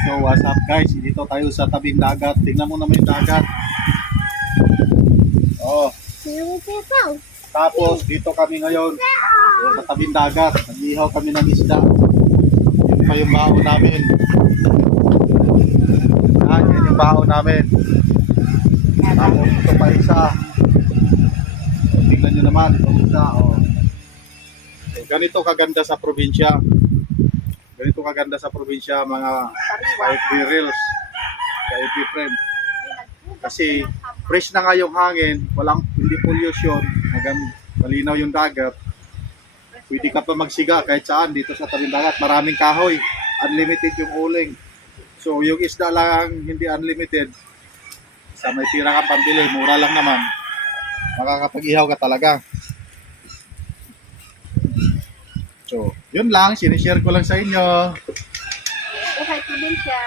So what's up guys? Dito tayo sa tabing dagat. Tingnan mo naman yung dagat. Oh, tapos dito kami ngayon sa tabing dagat. Nag-ihaw kami ng isda. Yun pa yung baon namin. Yan, yan yung baon namin. Tapos ito pa isa. Tingnan nyo naman. Itong isa. Oh. So, ganito kaganda sa probinsya. Ganito kaganda sa probinsya mga FB Reels. Sa FB Friends. Kasi fresh na nga yung hangin, walang hindi pollution, magand malinaw yung dagat. Pwede ka pa magsiga kahit saan dito sa tabing dagat. Maraming kahoy, unlimited yung uling. So yung isda lang hindi unlimited, sa may tira kang pambili, mura lang naman. Makakapag-ihaw ka talaga. So, yun lang, sinishare ko lang sa inyo. Buhay ko din siya.